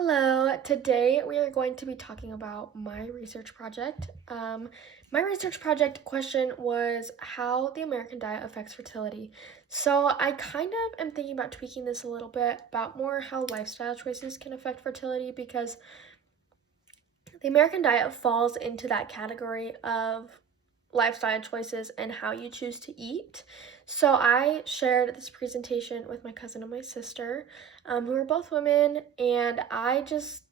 Hello, today we are going to be talking about my research project. My research project question was how the American diet affects fertility. So I kind of am thinking about tweaking this a little bit about more how lifestyle choices can affect fertility because the American diet falls into that category of lifestyle choices and how you choose to eat. So I shared this presentation with my cousin and my sister, who are both women, and I just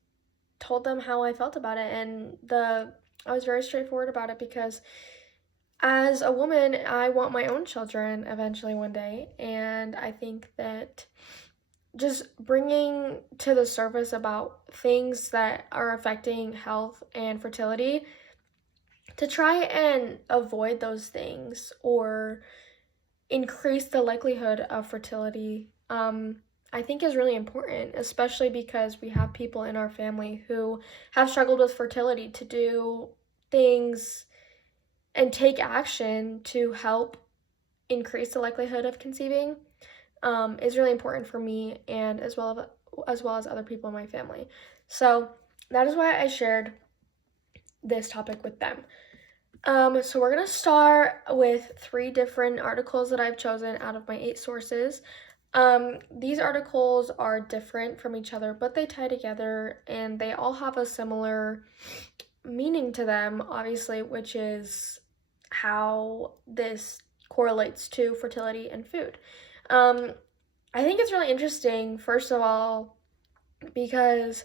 told them how I felt about it. And I was very straightforward about it because as a woman, I want my own children eventually one day, and I think that just bringing to the surface about things that are affecting health and fertility to try and avoid those things or increase the likelihood of fertility, I think is really important, especially because we have people in our family who have struggled with fertility to do things and take action to help increase the likelihood of conceiving is really important for me and as well as other people in my family. So that is why I shared this topic with them. So we're gonna start with 3 different articles that I've chosen out of my 8 sources. These articles are different from each other, but they tie together and they all have a similar meaning to them, obviously, which is how this correlates to fertility and food. I think it's really interesting, first of all, because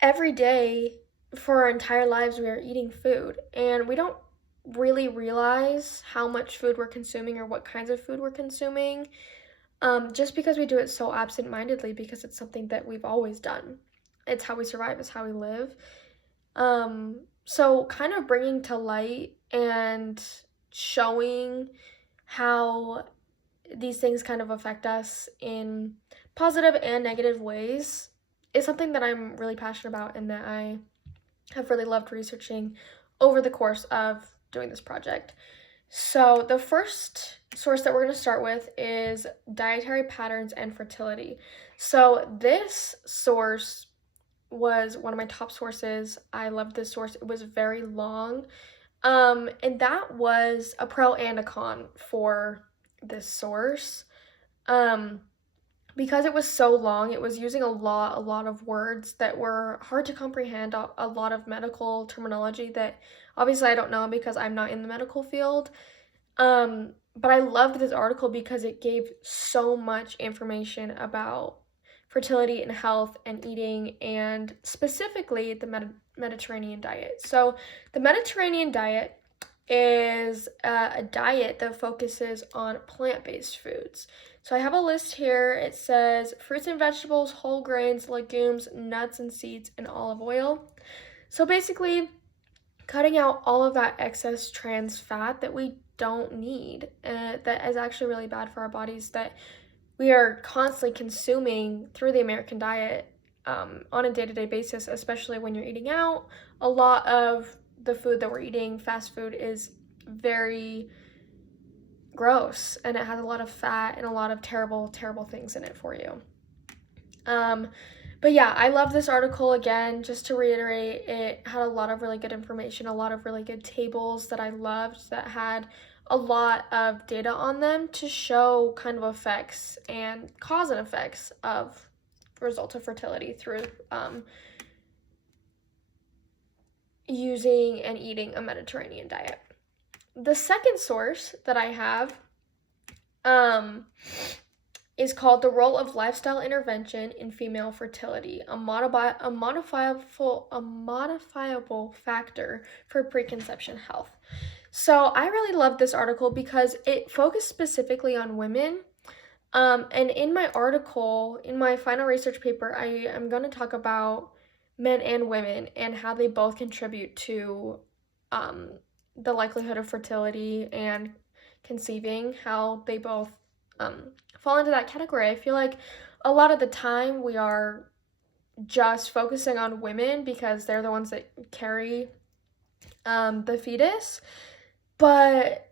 every day for our entire lives we are eating food and we don't really realize how much food we're consuming or what kinds of food we're consuming, just because we do it so absent-mindedly because it's something that we've always done. It's how we survive, it's how we live. So kind of bringing to light and showing how these things kind of affect us in positive and negative ways is something that I'm really passionate about and that I have really loved researching over the course of doing this project. So the first source that we're going to start with is dietary patterns and fertility. So this source was one of my top sources. I loved this source. It was very long. And that was a pro and a con for this source. Because it was so long, it was using a lot of words that were hard to comprehend, a lot of medical terminology that obviously I don't know because I'm not in the medical field. But I loved this article because it gave so much information about fertility and health and eating, and specifically the Mediterranean diet. So the Mediterranean diet is a diet that focuses on plant-based foods. So I have a list here. It says fruits and vegetables, whole grains, legumes, nuts and seeds, and olive oil. So basically, cutting out all of that excess trans fat that we don't need, that is actually really bad for our bodies, that we are constantly consuming through the American diet on a day-to-day basis, especially when you're eating out. A lot of the food that we're eating, fast food, is very gross and it has a lot of fat and a lot of terrible things in it for you. But yeah, I love this article. Again, just to reiterate, it had a lot of really good information, a lot of really good tables that I loved, that had a lot of data on them to show kind of effects and cause and effects of results of fertility through using and eating a Mediterranean diet. The second source that I have is called The Role of Lifestyle Intervention in Female Fertility, a modifiable factor for preconception health. So I really love this article because it focused specifically on women. And in my article, in my final research paper, I am going to talk about men and women and how they both contribute to the likelihood of fertility and conceiving, how they both fall into that category. I feel like a lot of the time we are just focusing on women because they're the ones that carry the fetus, but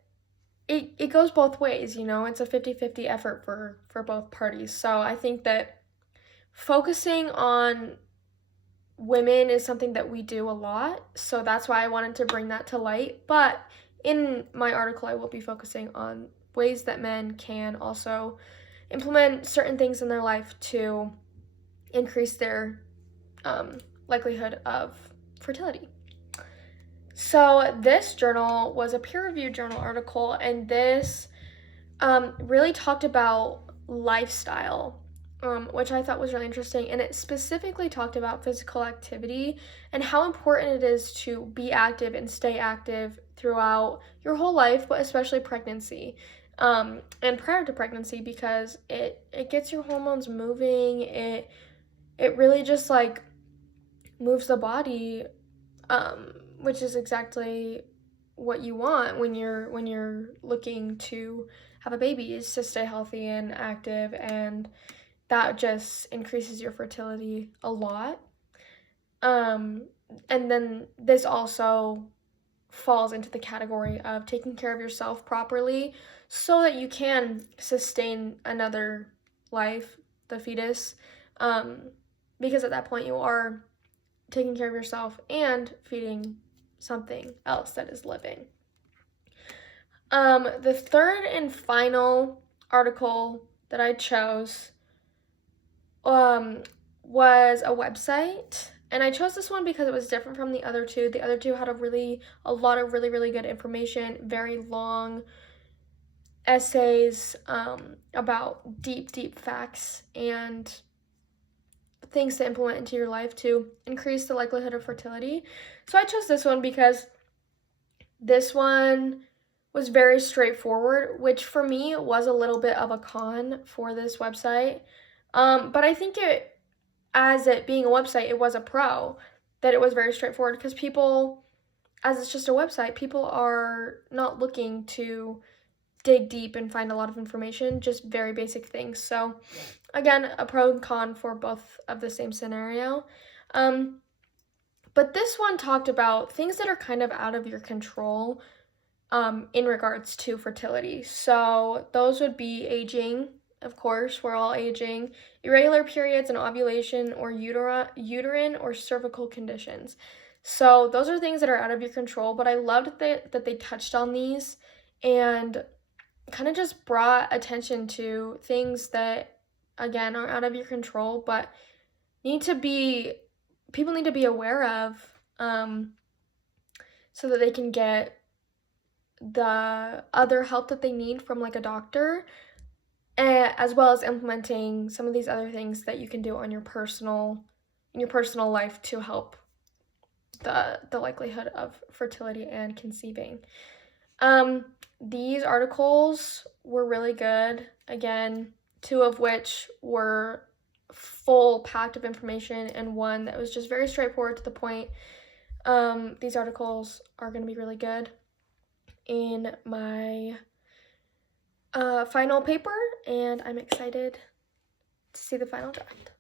it goes both ways, you know. It's a 50-50 effort for both parties. So I think that focusing on women is something that we do a lot, so that's why I wanted to bring that to light. But in my article, I will be focusing on ways that men can also implement certain things in their life to increase their likelihood of fertility. So this journal was a peer-reviewed journal article, and this really talked about lifestyle, which I thought was really interesting. And it specifically talked about physical activity and how important it is to be active and stay active throughout your whole life, but especially pregnancy, and prior to pregnancy, because it gets your hormones moving. It really just like moves the body, which is exactly what you want when you're looking to have a baby, is to stay healthy and active, and that just increases your fertility a lot. And then this also falls into the category of taking care of yourself properly so that you can sustain another life, the fetus, because at that point you are taking care of yourself and feeding something else that is living. The third and final article that I chose was a website, and I chose this one because it was different from the other two. The other two had a lot of really good information, very long essays about deep facts and things to implement into your life to increase the likelihood of fertility. So I chose this one because this one was very straightforward, which for me was a little bit of a con for this website. But I think as it being a website, it was a pro, that it was very straightforward, because people, as it's just a website, people are not looking to dig deep and find a lot of information, just very basic things. So again, a pro and con for both of the same scenario. But this one talked about things that are kind of out of your control in regards to fertility. So those would be aging, of course, we're all aging, irregular periods and ovulation, or uterine or cervical conditions. So those are things that are out of your control, but I loved that they touched on these and kind of just brought attention to things that, again, are out of your control, but people need to be aware of, so that they can get the other help that they need from like a doctor, as well as implementing some of these other things that you can do in your personal life to help the likelihood of fertility and conceiving. These articles were really good. Again, two of which were full packed of information, and one that was just very straightforward to the point. These articles are going to be really good in my final paper, and I'm excited to see the final draft.